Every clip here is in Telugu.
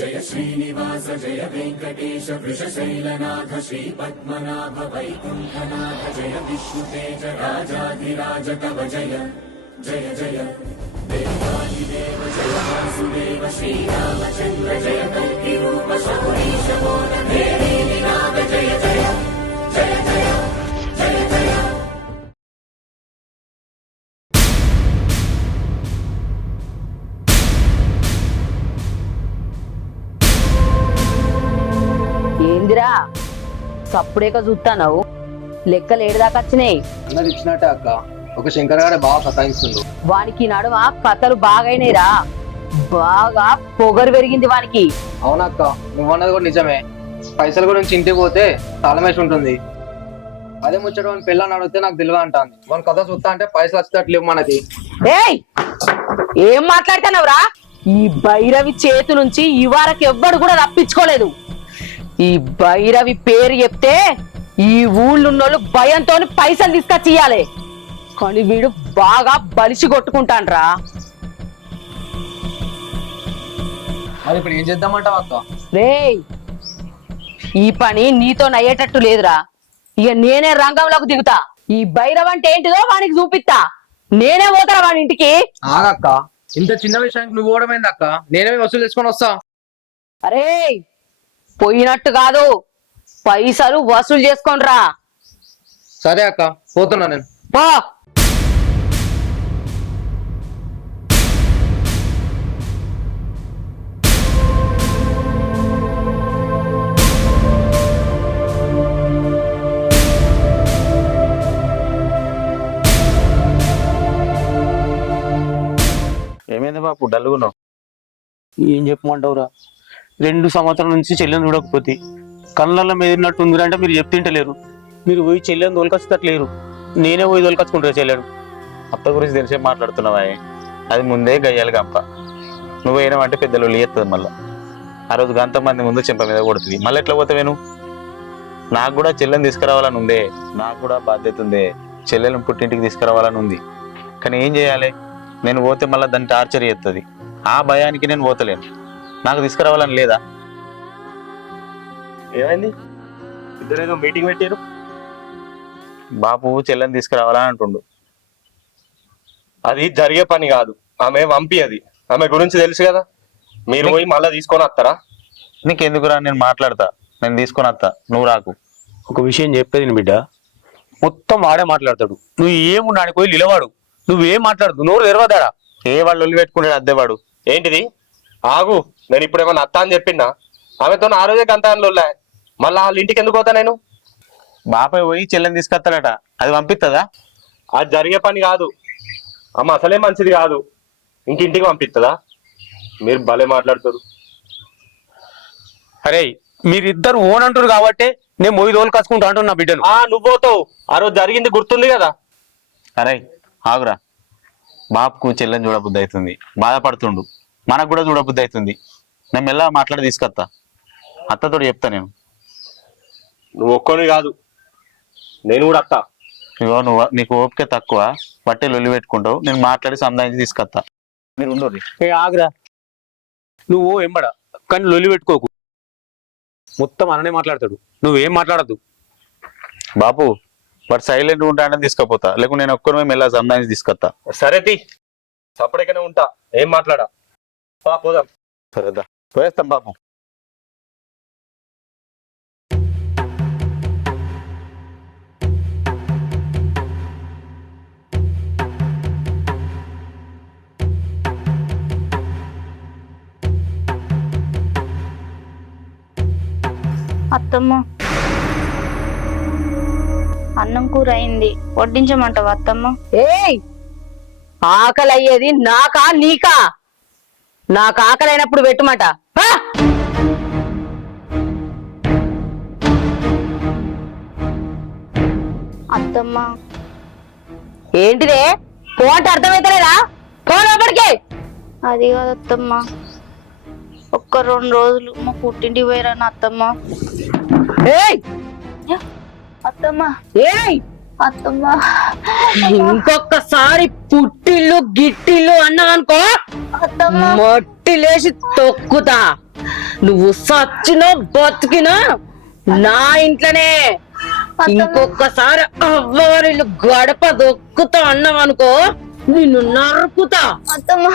జయ శ్రీనివాస జయ వెంకటేశ వృషశైలనాథ శ్రీ పద్మనాభ వైకుంఠనాథ జయ విష్ణుతేజ రాజాధిరాజ కవ జయ జయ జయ దేవాదిదేవ జయ వాసుదేవ శ్రీరామచంద్ర జయ కల్కి రూప శౌరీశ మోద దేవీ వినాద జయ జయ జయ జయ జయ జయ. ఏందిరా సప్పుడేక చూస్తావు? లెక్కలు ఏడుదాకా వచ్చినాయి? అన్నది ఇచ్చినట్టే అక్క. ఒక శంకర్ గారే బాగా సతాయిస్తుండు. వానికి నడుమ కథలు బాగైనాయిరా, బాగా పొగరు పెరిగింది వానికి. అవునక్క, నువ్వన్నది కూడా నిజమే. పైసల గురించి ఇంటికి పోతే తాళమేసి ఉంటుంది. అదే ముచ్చట వాని పెళ్ళని అడిగితే నాకు తెలివ అంటాను. వాని కథ చూస్తా అంటే పైసలు వచ్చేటట్లేవు మనకి. ఏయ్, ఏం మాట్లాడుతున్నావురా? ఈ భైరవి చేతు నుంచి ఇవారకు ఎవ్వడు కూడా రప్పించుకోలేదు. ఈ భైరవి పేరు చెప్తే ఈ ఊళ్ళున్నోళ్ళు భయంతో పైసలు తీసుకొచ్చి ఇయ్యాలి. కానీ వీడు బాగా బలిసి కొట్టుకుంటాన్రా. మరి ఇప్పుడు ఏం చేద్దామంటావు అక్క? రేయ్, ఈ పని నీతో నయ్యేటట్టు లేదురా. ఇక నేనే రంగంలోకి దిగుతా. ఈ భైరవ్ అంటే ఏంటిదో వానికి చూపిస్తా. నేనే పోతారా వాడి ఇంటికి. ఆగక్క, ఇంత చిన్న విషయానికి నువ్వు ఓడమైంది అక్క. నేనే వసూలు చేసుకొని వస్తా. అరే, పోయినట్టు కాదు, పైసలు వసూలు చేసుకోనరా. సరే అక్క, పోతున్నా నేను. పో. ఏమైంది బాపు డల్గున్నావు? ఏం చెప్పమంటావురా? 2 సంవత్సరాల నుంచి చెల్లెని చూడకపోతే కళ్ళల్లో మెదిరినట్టు ఉంది అంటే మీరు చెప్తింటలేరు. మీరు పోయి చెల్లెని తోలుకొచ్చేటట్లేరు. నేనే పోయి తోలుకొచ్చుకుంటారు చెల్లెడు. అత్త గురించి తెలిసే మాట్లాడుతున్నావా? అది ముందే గయ్యాలి గంప. నువ్వు ఏమంటే పెద్దలు ఎత్తది. మళ్ళీ ఆ రోజు గంత మంది ముందు చెంప మీద కొడుతుంది. మళ్ళీ ఎట్లా పోతావే నువ్వు? నాకు కూడా చెల్లెని తీసుకురావాలని ఉందే. నాకు కూడా బాధ్యత ఉందే. చెల్లెలను పుట్టింటికి తీసుకురావాలని ఉంది. కానీ ఏం చేయాలి? నేను పోతే మళ్ళీ దాన్ని టార్చర్ చేస్తుంది. ఆ భయానికి నేను పోతలేను. నాకు తీసుకురావాలని లేదా? ఏమైంది? ఇద్దరేదో మీటింగ్ పెట్టారు. బాపు చెల్లెని తీసుకురావాలని అంటుండు. అది జరిగే పని కాదు. ఆమె వంపి, అది ఆమె గురించి తెలుసు కదా. మీరు పోయి మళ్ళీ తీసుకొని వస్తారా? నీకెందుకురా? నేను మాట్లాడతా, నేను తీసుకొని వస్తా, నువ్వు రాకు. ఒక విషయం చెప్పేది బిడ్డ, మొత్తం వాడే మాట్లాడతాడు. నువ్వు ఏమున్నాడు పోయి నిలవాడు. నువ్వేం మాట్లాడదు, నోరు తెరవదాడా? ఏ వాళ్ళు ఒళ్ళు పెట్టుకుంటాడు అద్దెవాడు. ఏంటిది? ఆగు, నేను ఇప్పుడు ఏమన్నా అత్త అని చెప్పినా? ఆమెతో ఆ రోజే గంతాన్లో మళ్ళీ వాళ్ళ ఇంటికి ఎందుకు పోతా నేను? బాపాయ్ పోయి చెల్లెని తీసుకొస్తాడట, అది పంపిస్తుందా? అది జరిగే పని కాదు. అమ్మ అసలే మంచిది కాదు, ఇంటింటికి పంపిస్తుందా? మీరు భలే మాట్లాడుతారు. అరే, మీరిద్దరు ఓన్ అంటారు కాబట్టి నేను మొయ్యి రోజులు కసుకుంటా అంటున్నా బిడ్డను. నువ్వు పోతావు, ఆ రోజు జరిగింది గుర్తుంది కదా. అరే ఆగురా, బాపుకు చెల్లెని చూడబుద్ధి అవుతుంది, బాధపడుతుండు. మనకు కూడా చూడబుద్ధి అవుతుంది. నేను మెల్ల మాట్లాడి తీసుకొస్తా. అత్తతో చెప్తా నేను. నువ్వు ఒక్కని కాదు, నేను కూడా అత్త. ఇగో నువ్వు, నీకు ఓపిక తక్కువ, బట్టే లొల్లి పెట్టుకుంటావు. నేను మాట్లాడి సంధానించి తీసుకొస్తా. మీరు ఉండరు. ఆగురా, నువ్వు ఎంబడ కానీ లొల్లి పెట్టుకోకు. మొత్తం అననే మాట్లాడతాడు, నువ్వేం మాట్లాడద్దు. బాపు వాడు సైలెంట్ ఉంటాడని తీసుకపోతా, లేకుంటే నేను ఒక్కరి మెల్ల సంధానించి తీసుకొస్తా. సరే తీ, సపరేట్గానే ఉంటా, ఏం మాట్లాడా. పోదాం. సరేదా, పోయేస్తాం బాపు. అత్తమ్మ, అన్నం కూర అయింది, వడ్డించమంటావా అత్తమ్మ? ఏయ్, ఆకలి అయ్యేది నాకా నీకా? నాకు ఆకలి అయినప్పుడు పెట్టుమాట. అత్తమ్మ, ఏంటిదే? పో అంటే అర్థమైతలేదా? పో లోపలికి. అది కాదు అత్తమ్మ, ఒక్క 2 రోజులు మా పుట్టింటికి పోయిరాను అత్తమ్మ. ఏయ్ అత్తమ్మ, ఏయ్, అత్తమ్మ, ఇంకొకసారి పుట్టిల్లు గిట్టిల్లు అన్నా అనుకో, అత్తమ్మ, మట్టి లేచి తొక్కుతా. నువ్వు సచ్చినా బతికినా నా ఇంట్లోనే. ఇంకొకసారి అవ్వవారిల్లు గడప దొక్కుతా అన్నావు అనుకో, నిన్ను నరుకుతా. అత్తమ్మ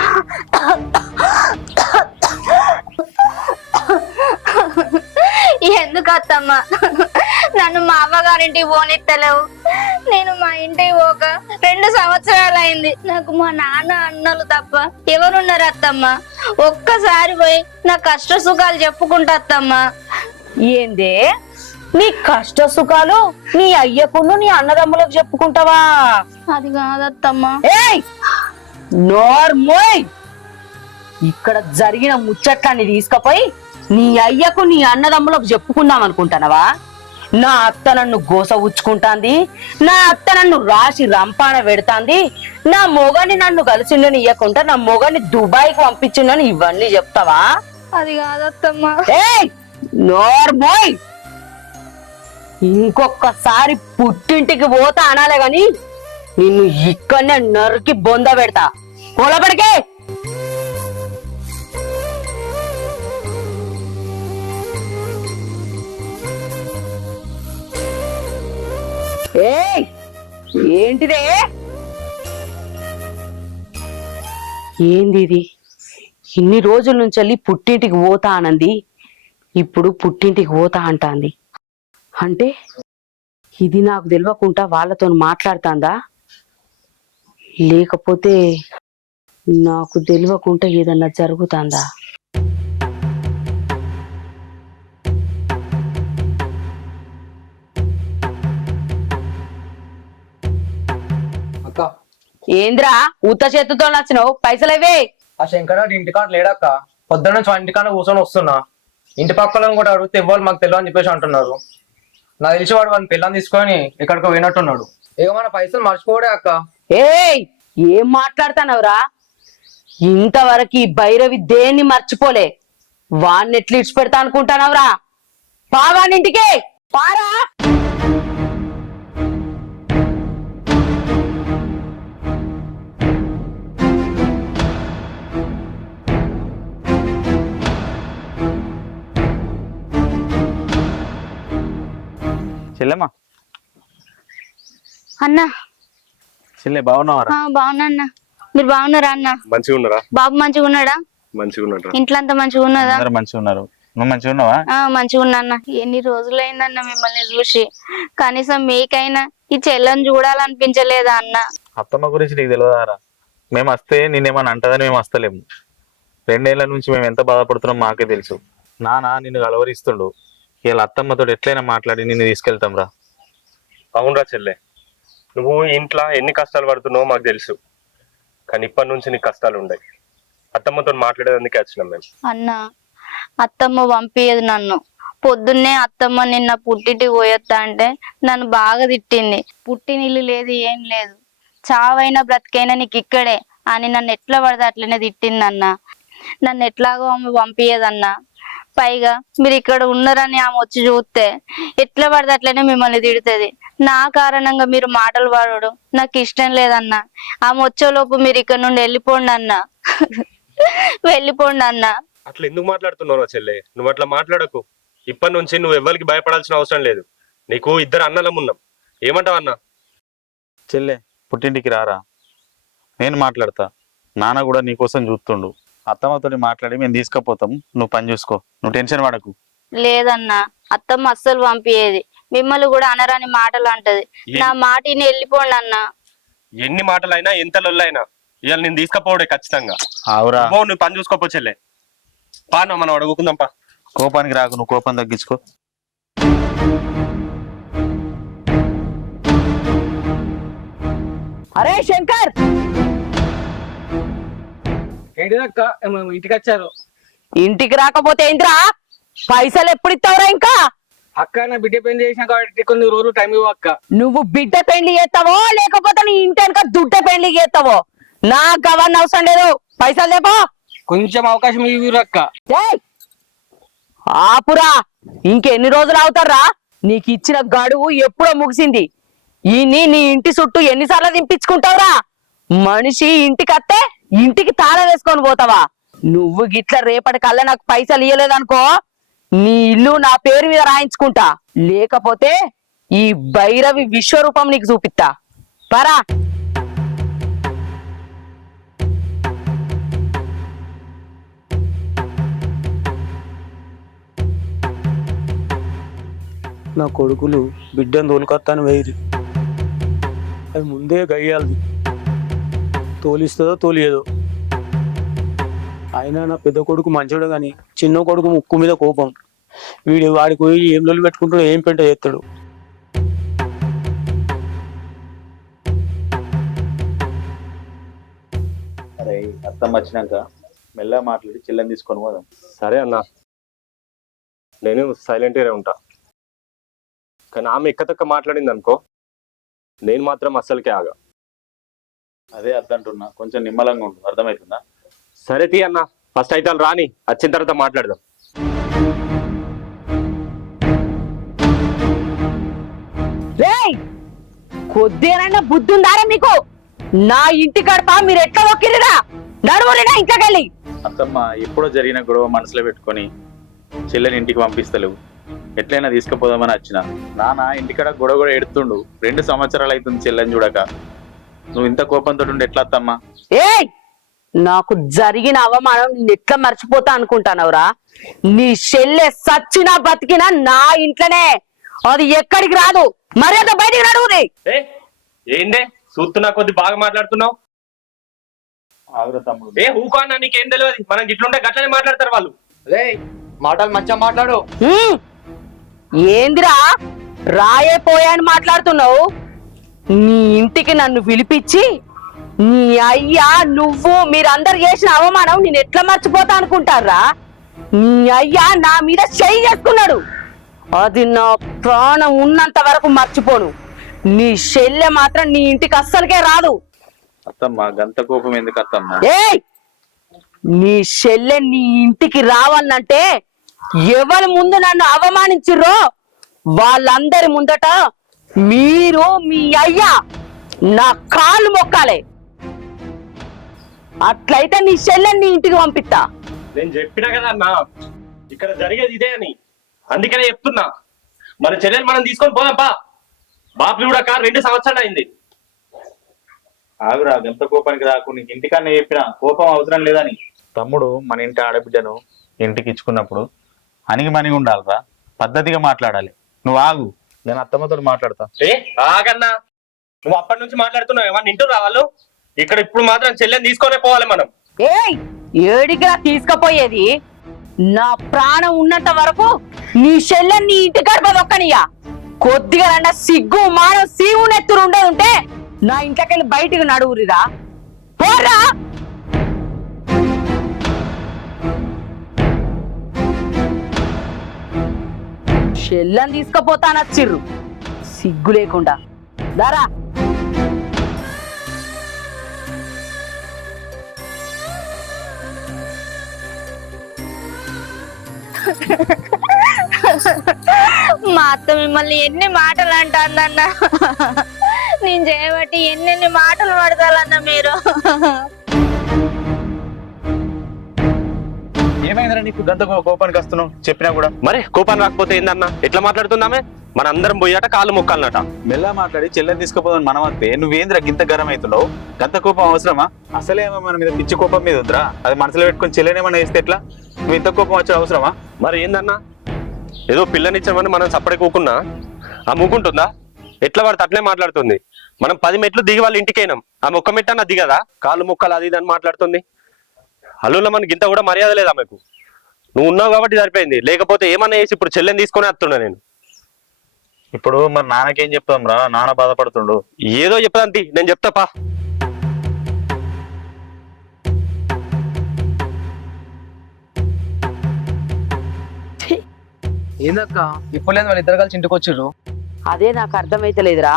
ఎందుకు అత్తమ్మ నన్ను మా అవ్వగారింటికి పోనిత్తలేవు? నేను మా ఇంటికి పోక 2 సంవత్సరాలు అయింది. నాకు మా నాన్న అన్నలు తప్ప ఎవరున్నారు అత్తమ్మ? ఒక్కసారి పోయి నా కష్ట సుఖాలు చెప్పుకుంటా అత్తమ్మ. ఏందే నీ కష్ట సుఖాలు నీ అయ్యకును నీ అన్నదమ్ములకు చెప్పుకుంటావా? అది కాదత్తమ్మ. ఏయ్ నోర్మోయ్, ఇక్కడ జరిగిన ముచ్చట్లన్నీ తీసుకుపోయి నీ అయ్యకు నీ అన్నదమ్ములకు చెప్పుకుందాం అనుకుంటానవా? నా అత్త నన్ను గోస ఉచ్చుకుంటాంది, నా అత్త నన్ను రాసి రంపాన పెడతాంది, నా మొగని నన్ను కలిసిండని ఇయ్యకుండా నా మొగని దుబాయ్కి పంపించిండని ఇవన్నీ చెప్తావా? అది కాదత్తమ్మ. ఏయ్ నోర్మోయ్, ఇంకొకసారి పుట్టింటికి పోతా అనాలే గాని నిన్ను ఇక్కడనే నరికి బొంద పెడతా. కొలబడికే ఏయ్ ఏంటిదే? ఏంది ఇది? ఇన్ని రోజుల నుంచి వెళ్ళి పుట్టింటికి పోతా అనంది, ఇప్పుడు పుట్టింటికి పోతా అంటాంది. అంటే ఇది నాకు తెలియకుండా వాళ్ళతో మాట్లాడుతాందా, లేకపోతే నాకు తెలియకుండా ఏదన్నా జరుగుతాందా? అక్క ఏంద్రా ఉత్త చేతుతో నచ్చినావు? పైసలేవే? ఆ శంకర్ ఇంటికాడ లేడక్క. పొద్దున్న నుంచి వాళ్ళ ఇంటికాడ కూర్చొని వస్తున్నా. ఇంటి పక్కన కూడా అడిగితే ఇవ్వాలి మాకు తెలియదు అని చెప్పేసి అంటున్నారు. నాకు తెలిసి వాడు వాళ్ళని పిల్లని తీసుకొని ఎక్కడికో పోయినట్టున్నాడు. ఇక మన పైసలు మర్చిపోడే అక్క. ఏయ్ ఏం మాట్లాడతానవరా? ఇంతవరకు ఈ భైరవి దేన్ని మర్చిపోలే. వాడిని ఎట్లా ఇడ్చి పెడతా అనుకుంటానవరా? పావానింటికే పారా. చెల్లెమ్మా, అన్న చెల్లె బాగున్నావారా? బాగున్నా అన్న. మీరు బాగున్నారా అన్న? మంచిగా ఉన్నారా? బాబు మంచిగా ఉన్నాడా? మంచిగా ఉన్నారా? ఇంట్లో అంతా మంచిగా ఉన్నదా? అందరూ మంచిగా ఉన్నారు. నువ్వు మంచిగా ఉన్నావా? మంచిగా ఉన్నా అన్న. ఎన్ని రోజులైందన్న మిమ్మల్ని చూసి. కనీసం మీకైనా ఈ చెల్లని చూడాలనిపించలేదా అన్న? అత్తమ్మ గురించి నీకు తెలియదారా? మేము వస్తే నిన్నేమని అంటదని మేము వస్తలేము. 2 ఏళ్ల నుంచి మేము ఎంత బాధపడుతున్నాం మాకే తెలుసు. నాన్న నిన్ను కలవరిస్తుండు. ఇలా అత్తమ్మతో ఎట్లయినా మాట్లాడి నిన్ను తీసుకెళ్తాం రా. అవునరా చెల్లె, నువ్వు ఇంట్లో ఎన్ని కష్టాలు పడుతున్నావో మాకు తెలుసు. కానీ ఇప్పటి నుంచి నీకు కష్టాలు ఉన్నాయి. అత్తమ్మతో మాట్లాడేందుకే వచ్చినాం మేము. అన్న అత్తమ్మ పంపియదు నన్ను. పొద్దున్నే అత్తమ్మ నిన్న పుట్టింటికి పోయొత్తా అంటే నన్ను బాగా తిట్టింది. పుట్టినిల్లు లేదు ఏం లేదు, చావైనా బ్రతికైనా నీకు ఇక్కడే అని నన్ను ఎట్లా పడితే అట్లనే తిట్టింది అన్న. నన్ను ఎట్లాగో ఆమె పంపియదన్నా. పైగా మీరు ఇక్కడ ఉన్నారని ఆమె వచ్చి చూస్తే ఎట్లా పడితే అట్లనే మిమ్మల్ని తిడుతుంది. నా కారణంగా మీరు మాటలు పడడు నాకు ఇష్టం లేదన్నా. ఆమె వచ్చేలోపు మీరు ఇక్కడ నుండి వెళ్ళిపోండి అన్న. వెళ్ళిపోండి అన్న. అట్లా ఎందుకు మాట్లాడుతున్నావు చెల్లె? నువ్వు అట్లా మాట్లాడకు. ఇప్పటి నుంచి నువ్వు ఎవరికి భయపడాల్సిన అవసరం లేదు. నీకు 2 అన్నలం ఉన్నాం. ఏమంటావు అన్న? చెల్లె పుట్టింటికి రారా, నేను మాట్లాడతా. నాన్న కూడా నీకోసం చూస్తుండు. అత్తమ్మతో మాట్లాడి మేము తీసుకుపోతాం. నువ్వు పని చూసుకో, నువ్వు టెన్షన్ పడకు. లేదన్నా, అత్తమ్మ అస్సలు పంపియేది. మిమ్మల్ని కూడా అనరాని మాటలు అంటది. నా మాటిని వెళ్ళిపోండి అన్న. ఎన్ని మాటలైనా ఎంత లొల్లైనా ఇవాళ నేను తీసుకపోవడే ఖచ్చితంగా. ఆవురా, నువ్వు పని చూసుకోపో చెల్లె. పాను మనం అడుగుకుందాం పా. కోపానికి రాకు, నువ్వు కోపం తగ్గించుకో. అరే శంకర్, ఏంటిదక్క ఇంటికి వచ్చారు? ఇంటికి రాకపోతే ఏంట్రా? పైసలు ఎప్పుడు ఇస్తావురా? ఇంకా అక్క నా బిడ్డ పెళ్లి చేసిన కాబట్టి కొన్ని రోజులు టైం ఇవ్వు అక్క. నువ్వు బిడ్డ పెళ్లి చేస్తావో లేకపోతే నీ ఇంటి వెనక దుడ్డ పెళ్లి చేస్తావో నాకు అవన్నీ అవసరం లేదు. పైసలు లేపో. కొంచెం అవకాశం ఇవ్వరు అక్క. ఏయ్, ఆపురా. ఇంకెన్ని రోజులు అవుతారా? నీకు ఇచ్చిన గడువు ఎప్పుడో ముగిసింది. నీ ఇంటి చుట్టూ ఎన్నిసార్లు దింపించుకుంటావురా? మనిషి ఇంటికి వస్తే ఇంటికి తాళం వేసుకొని పోతావా? నువ్వు గిట్ల రేపటి కల్లా నాకు పైసలు ఇయ్యలేదనుకో నీ ఇల్లు నా పేరు మీద రాయించుకుంటా, లేకపోతే ఈ భైరవి విశ్వరూపం నీకు చూపిస్తా. పరా నా కొడుకులు బిడ్డను తోలుకొత్తాను వేయరు, అది ముందే గయ్యాలది. తోలిస్తుందో తోలియదో. అయినా నా పెద్ద కొడుకు మంచోడు కానీ చిన్న కొడుకు ముక్కు మీద కోపం. వాడికి పోయి ఏం లొల్లి పెట్టుకుంటాడు, ఏం పెంట చేస్తాడు. అరే అర్థం వచ్చినాక మెల్లగా మాట్లాడి చెల్లెని తీసుకొని పోదాం. సరే అన్నా, నేను సైలెంట్గానే ఉంటా. కానీ ఆమె ఎక్కతక్క మాట్లాడింది అనుకో, నేను మాత్రం అస్సలకే ఆగా. అదే అర్థంటున్నా, కొంచెం నిమ్మలంగా ఉండు, అర్థమవుతుందా? సరే తీ అన్న, ఫస్ట్ అయితే వాళ్ళు రాని, వచ్చిన తర్వాత మాట్లాడదాం. రేయ్ కొద్దిగానైనా బుద్ధి ఉందారా మీకు? నా ఇంటి గడప మీరు ఎట్లా ఒక్కిరిరా? నడువురినా ఇంట్లోకెళ్ళి. అత్తమ్మ ఎప్పుడో జరిగిన గొడవ మనసులో పెట్టుకొని చెల్లెని ఇంటికి పంపిస్తలేవు, ఎట్లయినా తీసుకుపోదామని వచ్చిన. నాన్న ఇంటికాడ గొడవ కూడా ఎడుతుండు, 2 సంవత్సరాలు అవుతుంది చెల్లెని చూడక. నువ్వు ఇంత కోపంతో ఉండి ఎట్లా అత్తమ్మా? ఏయ్ నాకు జరిగిన అవమానం నేను ఎట్లా మర్చిపోతా అనుకుంటానవరా? నీ చెల్లె సచ్చినా బతికినా నా ఇంట్లోనే, అది ఎక్కడికి రాదు. మర్యాద బయటికి నడువురి. ఏందే చూస్తున్నా కొద్ది బాగా మాట్లాడుతున్నావు? ఆగురా తమ్ముడు. ఊకో అన్న, నీకేం తెలియదు. మనం గిట్లుంటే గట్లనే మాట్లాడతారు వాళ్ళు. రే మాటలు మంచిగా మాట్లాడు. ఏందిరా రాయే పోయాని మాట్లాడుతున్నావు? నీ ఇంటికి నన్ను పిలిపించి నీ అయ్యా నువ్వు మీరందరు చేసిన అవమానం నేను ఎట్లా మర్చిపోతా అనుకుంటారా? నీ అయ్యా నా మీద చెయ్యి చేసుకున్నాడు, అది నా ప్రాణం ఉన్నంత వరకు మర్చిపోను. నీ చెల్లె మాత్రం నీ ఇంటికి అస్సలకే రాదు. అత్తమ్మ గంత కోపం ఎందుకు అత్తమ్మ? ఏయ్ నీ చెల్లె నీ ఇంటికి రావాలంటే ఎవరి ముందు నన్ను అవమానించిర్రో వాళ్ళందరి ముందట మీరు మీ అయ్యా నా కాళ్ళు మొక్కాలే. అట్లయితే నీ చెల్లెని నీ ఇంటికి పంపిస్తా. నేను చెప్పినా కదా అన్న, ఇక్కడ జరిగేది ఇదే అని, అందుకనే చెప్తున్నా. మన చెల్లెని మనం తీసుకొని పోదాంపా. బాపులు కూడా 2 సంవత్సరాలు అయింది. ఆగురా, గంత కోపానికి రాకు. నీకు ఇంటికన్నా చెప్పిన కోపం అవసరం లేదని. తమ్ముడు మన ఇంటి ఆడబిడ్డను ఇంటికి ఇచ్చుకున్నప్పుడు అణిగి మణిగి ఉండాలిరా, పద్ధతిగా మాట్లాడాలి. నువ్వు ఆగు, నేను అత్తమ్మతో మాట్లాడతా. ఆగన్నా, నువ్వు అప్పటి నుంచి మాట్లాడుతున్నావు, ఏమన్నా ఇంటూ వాళ్ళు? ఇక్కడ ఇప్పుడు మాత్రం చెల్లెని తీసుకొనే పోవాలి మనం. ఏయ్ ఏడికిరా తీసుకుపోయేది? నా ప్రాణం ఉన్నంత వరకు నీ చెల్లెని నీ ఇంటి గడప దొక్కనియా. కొద్దిగా అన్న సిగ్గు మానం సీవునెత్తురు ఉండేది ఉంటే నా ఇంట్లోకెళ్ళి బయటికి నడువురిరా. పోరా చెల్లని తీసుకుపోతానచ్చిర్రు సిగ్గు లేకుండా. దారా మా అత్త మిమ్మల్ని ఎన్ని మాటలు అంటారన్న, నేను చేయబట్టి ఎన్నెన్ని మాటలు పడతారన్న మీరు. ఏమైందిరా నీకు గంత కోపానికి వస్తున్నావు? చెప్పినా కూడా మరి కోపాన్ని రాకపోతే ఏందన్నా? ఎట్లా మాట్లాడుతుందామే? మన అందరం పోయాట కాళ్ళు మొక్కాలన్నట. మెల్ల మాట్లాడి చెల్లెని తీసుకుపోదాం మనం అంతే. నువ్వేంద్రా గింత గరం అవుతున్నావు? గంత కోపం అవసరమా? అసలేమో మన మీద పిచ్చి కోపం మీద ఉందిరా, అది మనసులో పెట్టుకుని చెల్లెనేమన్నా వేస్తే ఎట్లా? నువ్వు ఇంత కోపం వచ్చే అవసరమా? మరి ఏందన్నా, ఏదో పిల్లనిచ్చామని మనం సప్పడి కూకున్నా ఆ మూకుంటుందా? ఎట్లా పడితే అట్లే మాట్లాడుతుంది. మనం 10 మెట్లు దిగి వాళ్ళ ఇంటికైనాం, ఆ మొక్క మెట్టన్నా దిగదా? కాళ్ళు మొక్కలు అది ఇది అని మాట్లాడుతుంది. అల్లులో మనకి ఇంత కూడా మర్యాద లేదా ఆమెకు? నువ్వు ఉన్నావు కాబట్టి సరిపోయింది, లేకపోతే ఏమన్నా వేసి ఇప్పుడు చెల్లెని తీసుకొని వస్తున్నా నేను. ఇప్పుడు మరి నాన్నకేం చెప్తాం రా? నాన్న బాధపడుతుండు. ఏదో చెప్పదంతి, నేను చెప్తాపా. ఏందక్క ఇప్పుడు లేదు, వాళ్ళు ఇద్దరు కలిసి ఇంటికి వచ్చిర్రు. అదే నాకు అర్థమైతలేదురా.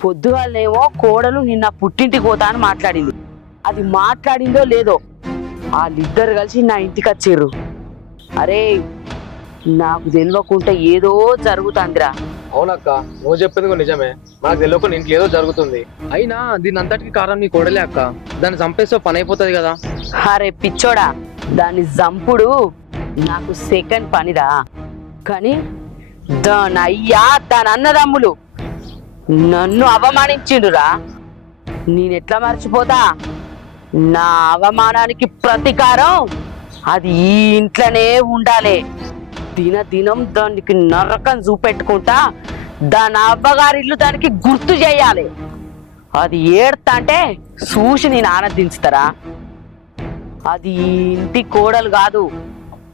పొద్దుగాలనేమో కోడలు నిన్న పుట్టింటికి పోతా అని మాట్లాడింది, అది మాట్లాడిందో లేదో వాళ్ళిద్దరు కలిసి నా ఇంటికి వచ్చిర్రు. అరే నాకు తెలియకుండా ఏదో జరుగుతుందిరా. అవునక్క, నువ్వు చెప్పేది కూడా నిజమే. నాకు తెలియకుండా ఇంట్లో ఏదో జరుగుతుంది. అయినా దీని అంతటికి కారణం నీ కోడలే అక్క. దాన్ని చంపేస్తే పని అయిపోతుంది కదా. అరే పిచ్చోడా, దాన్ని చంపుడు నాకు సెకండ్ పనిరా. కానీ దాని అయ్యా దాని అన్నదమ్ములు నన్ను అవమానించిండురా. నేనెట్లా మర్చిపోతా? నా అవమానానికి ప్రతీకారం అది ఈ ఇంట్లోనే ఉండాలి. దినం దానికి నరకం చూపెట్టుకుంటా దాని అవ్వగారిల్లు దానికి గుర్తు చేయాలి. అది ఏడ్తా అంటే చూసి నేను ఆనందించుతారా? అది ఈ ఇంటి కోడలు కాదు,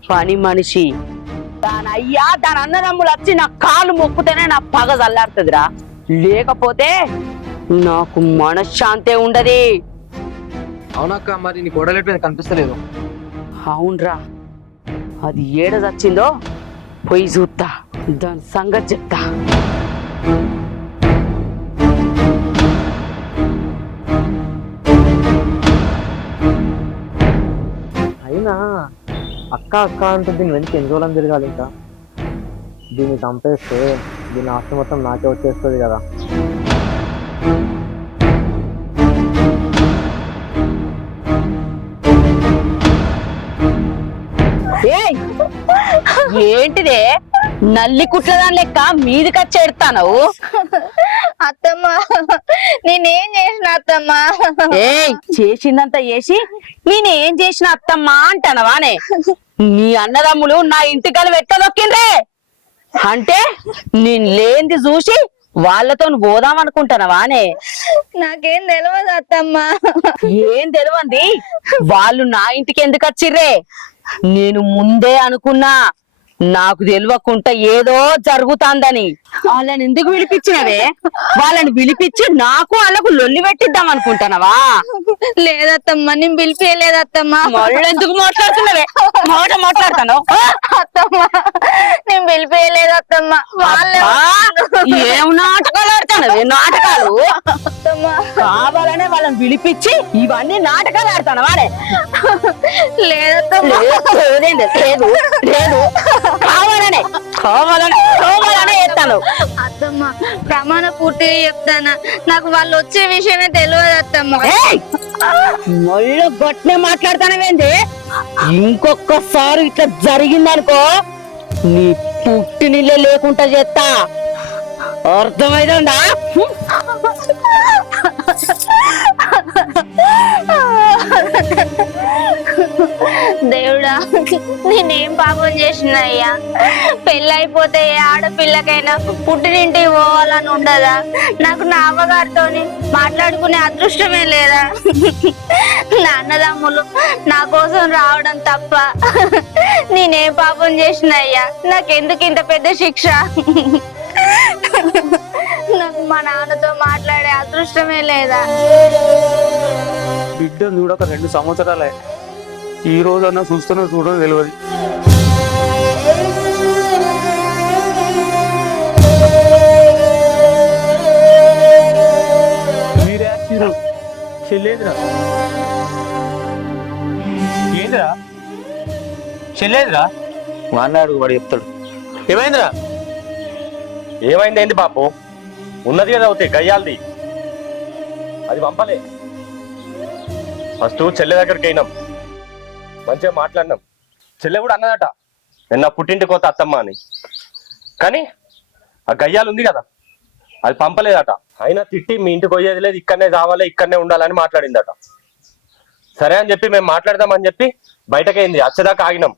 పని మనిషి. దాని అయ్యా దాని అన్నదమ్ములు వచ్చి నా కాలు మొక్కుతేనే నా పగ చల్లారుతుందిరా. లేకపోతే నాకు మనశ్శాంతే ఉండదు. అవునక్క, మరి నీ కోడలేటు కనిపిస్తలేదు. అవునరా, అది ఏడ చచ్చిందో పోయి చూస్తా, దాని సంగతి చెప్తా. అయినా అక్క అక్క అంటే దీని వెనక ఎన్ని రోజులు తిరగాలి? ఇంకా దీన్ని చంపేస్తే దీని ఆస్తి మొత్తం నాకే వచ్చేస్తుంది కదా. ఏయ్, ఏంటిదే నల్లి కుట్లదాని లెక్క మీదికి వచ్చి ఎడతాను? అత్తమ్మ నేనేం చేసిన అత్తమ్మ? ఏయ్, చేసిందంతా చేసి నేనేం చేసిన అత్తమ్మా అంటానవానే? నీ అన్నదమ్ములు నా ఇంటికలు వెట్టదొక్కిండ్రే అంటే నేను లేనిది చూసి వాళ్ళతో పోదాం అనుకుంటానవానే? నాకేం తెలియదు అత్తమ్మ. ఏం తెలియంది? వాళ్ళు నా ఇంటికి ఎందుకు వచ్చిర్రే? నేను ముందే అనుకున్నా నాకు తెలియకుండా ఏదో జరుగుతాందని. వాళ్ళని ఎందుకు పిలిపించినవే? వాళ్ళని పిలిపించి నాకు వాళ్ళకు లొల్లి పెట్టిద్దాం అనుకుంటానవా? లేదత్తమ్మ, నేను పిలిపియలేదత్తమ్మ. మళ్ళీ ఎందుకు మాట్లాడుతున్నావే? మాట్లాడతాను అత్తమ్మ, నేను పిలిపియలేదత్తమ్మ. వాళ్ళే ఏం నాటకాలు ఆడతానవే? నాటకాలు అత్తమ్మ, కావాలనే వాళ్ళని పిలిపించి ఇవన్నీ నాటకాలు ఆడతానవానే? లేదత్తమ్మ. లేదు లేదు, కావాలనే చేస్తాను. అత్తమ్మ, ప్రమాణ పూర్తిగా చెప్తానా, నాకు వాళ్ళు వచ్చే విషయమే తెలియదు అత్తమ్మ. మళ్ళీ గట్టినే మాట్లాడతానవేంది? ఇంకొకసారి ఇట్లా జరిగిందనుకో నీ పుట్టినిల్లే లేకుండా చేస్తా. అర్థమైందా? దేవుడా, నేనేం పాపం చేసిన అయ్యా? పెళ్ళైపోతే ఏ ఆడపిల్లకైనా పుట్టినింటికి పోవాలని ఉండదా? నాకు నా అవ్వగారితో మాట్లాడుకునే అదృష్టమే లేదా? నా అన్నదమ్ములు నా కోసం రావడం తప్ప నేనేం పాపం చేసిన అయ్యా? నాకెందుకు ఇంత పెద్ద శిక్ష? నాకు మా నాన్నతో మాట్లాడే అదృష్టమే లేదా? బిడ్డ చూడక 2 సంవత్సరాలే. ఈ రోజన్నా చూస్తున్నా చూడడం తెలియదు. మీరే చెల్లేదురా? ఏంద్రా చెల్లేదురా? వాడినాడు, వాడు చెప్తాడు. ఏమైందిరా? ఏమైంది ఏంది బాపు? ఉన్నది కదా అవుతాయి గయ్యాలది, అది పంపలే. ఫస్ట్ చెల్లె దగ్గరికి అయినాం, మంచిగా మాట్లాడినాం. చెల్లె కూడా అన్నదట నేను నా పుట్టింటి కోత అత్తమ్మ అని. కానీ ఆ గయ్యాలు ఉంది కదా, అది పంపలేదట. అయినా తిట్టి మీ ఇంటికి పోయేది లేదు, ఇక్కడనే రావాలి, ఇక్కడనే ఉండాలని మాట్లాడిందట. సరే అని చెప్పి మేము మాట్లాడదామని చెప్పి బయటకైంది. వచ్చేదాకా ఆగినాం.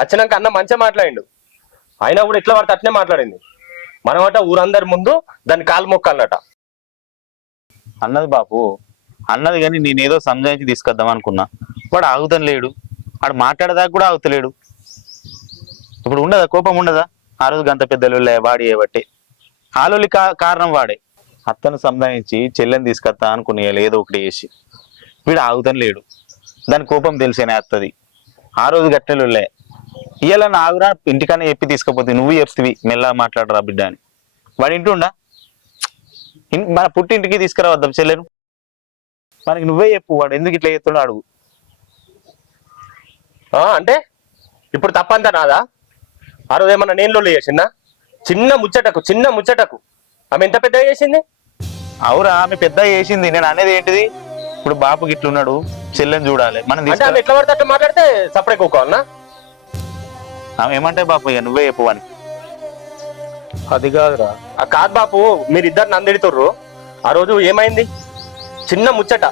వచ్చినాక అన్న మంచిగా మాట్లాడిండు. అయినా కూడా ఇట్లా పడితే అట్నే మాట్లాడింది. మనమట ఊరందరి ముందు దాన్ని కాలు మొక్కాలట. అన్నది బాపు అన్నది, కానీ నేనేదో సంజాయించి తీసుకొద్దాం అనుకున్నా. వాడు ఆగుతం లేడు, వాడు మాట్లాడేదాకా కూడా ఆగుతలేడు. ఇప్పుడు ఉండదా కోపం? ఉండదా? ఆ రోజు గంత పెద్దలు వాడి ఏబట్టి ఆలోలి కారణం వాడే. అత్తను సంధానించి చెల్లెని తీసుకొస్తా అనుకుని ఏదో ఒకటి చేసి వీడు ఆగుతం లేడు. దాని కోపం తెలిసేనే అత్తది. ఆ రోజు గట్టెలులే ఇయ్యాల ఆగురా ఇంటికన్నా చెప్పి తీసుకపోతే నువ్వు చెప్తివి మెల్లగా మాట్లాడరా బిడ్డ అని. వాడి ఇంటుండా? మన పుట్టింటికి తీసుకురావద్దాం చెల్లెను. మనకి నువ్వే చెప్పు, వాడు ఎందుకు ఇట్లా చేస్తుండో అడుగు. అంటే ఇప్పుడు తప్పంతా నాదా? ఆ రోజు ఏమన్నా నేను లొల్లి చేసిందా? చిన్న ముచ్చటకు ఆమె ఎంత పెద్దగా చేసింది? అవురా, ఆమె పెద్ద చేసింది. నేను అనేది ఏంటిది, ఇప్పుడు బాపుకి ఇట్లున్నాడు, చెల్లెని చూడాలి మనం అంటే ఆమె ఎట్లా పడితే అట్లా మాట్లాడితే సపరేట్ కూకోవాలనా? ఆమె ఏమంటే బాపు ఇక నువ్వే చెప్పవని. అది కాదురా. ఆ కాదు బాపు, మీరిద్దరు నన్ను తిడుతుర్రు. ఆ రోజు ఏమైంది? చిన్న ముచ్చట,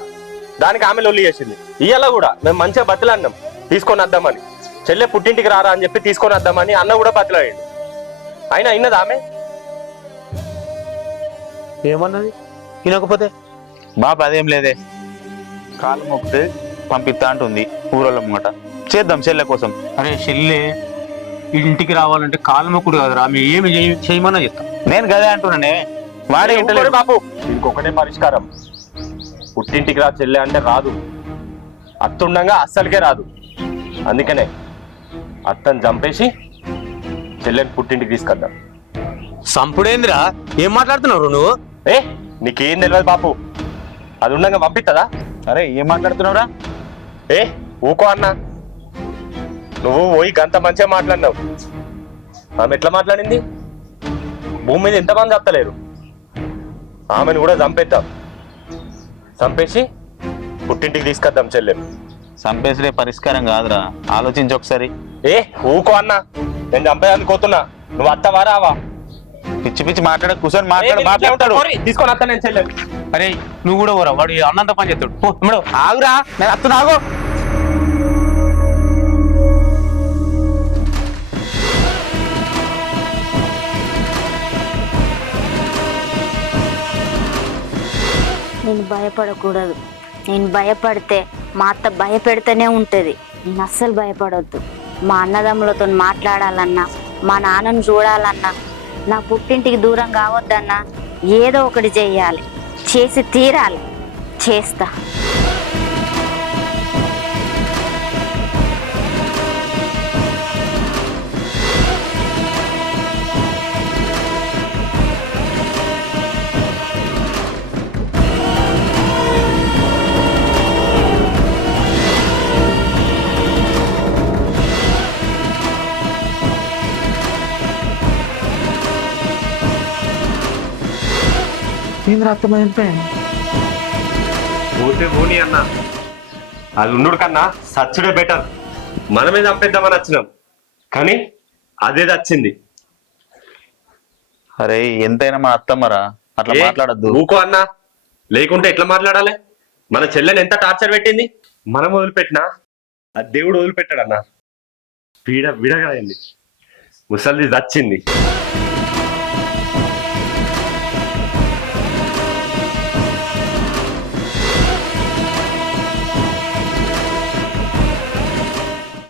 దానికి ఆమె లొల్లి చేసింది. ఇయ్యాల కూడా మేము మంచిగా బతులాడినాం తీసుకొని వద్దామని. చెల్లె పుట్టింటికి రారా అని చెప్పి తీసుకొని వద్దామని అన్న కూడా బతులాడిండు. అయినా అయినది ఆమె ఏమన్నది వినకపోతే? బాపు అదేం లేదే, కాలు మొక్కితే పంపిస్తా అంటుంది ఊరోళ్ళ ముంగట. చేద్దాం చెల్లె కోసం. అరే చెల్లె ఇంటికి రావాలంటే కాలు మొక్కుడు కదరా, మీ ఏమి చేయమన్నా చెప్తాం. నేను గదే అంటున్నానే, వాడే ఇంటలేడు. బాపు ఇంకొకటే పరిష్కారం. పుట్టింటికి రా చెల్లె అంటే రాదు, అత్తుండగా అస్సలకే రాదు. అందుకనే అత్తని చంపేసి చెల్లెని పుట్టింటికి తీసుకొద్దాం. సంపుడేంద్రా, ఏం మాట్లాడుతున్నావు నువ్వు? ఏ నీకేం తెలియదు బాపు, అది ఉండగా పంపిస్తుందా? అరే ఏం మాట్లాడుతున్నావురా? ఏ ఊకో అన్నా, నువ్వు పోయి గంత మంచిగా మాట్లాడినావు. ఆమె ఎట్లా మాట్లాడింది? భూమి మీద ఎంతమంది చెప్తలేరు. ఆమెను కూడా చంపేద్దాం, చంపేసి పుట్టింటికి తీసుకొద్దాం చెల్లెను. చంపేసే పరిష్కారం కాదురా, ఆలోచించి ఒకసారి. ఏ ఊకో అన్నా, నేను చంపేదానికి పోతున్నా, నువ్వు అత్తవా రావా? పిచ్చి పిచ్చి మాట్లాడ కూర్చొని మాట్లాడతాడు. తీసుకొని వస్తా నేను చెల్లెను. అరే నువ్వు కూడా పోరా, వాడు అన్నంత పని చేస్తాడు. పో తమ్ముడు. ఆగురా, నేను అత్త ఆగు. నేను భయపడకూడదు. నేను భయపడితే మా అత్త భయపెడితేనే ఉంటుంది. నేను అస్సలు భయపడొద్దు. మా అన్నదమ్ములతో మాట్లాడాలన్నా, మా నాన్నను చూడాలన్నా, నా పుట్టింటికి దూరం కావద్దన్నా ఏదో ఒకటి చెయ్యాలి, చేసి తీరాలి. చేస్తా. పోతే పోనీ అన్న, అది ఉండు కన్నా సచ్చుడే బెటర్. మనమే చంపేద్దామని వచ్చినాం, కానీ అదే వచ్చింది. అరే ఎంతైనా మా అత్తమ్మరా, అట్లా మాట్లాడద్దు. ఊకో అన్నా, లేకుంటే ఎట్లా మాట్లాడాలి? మన చెల్లెని ఎంత టార్చర్ పెట్టింది. మనం వదిలిపెట్టినా ఆ దేవుడు వదిలిపెట్టాడన్నా. విడగలైంది, ముసలిది చచ్చింది.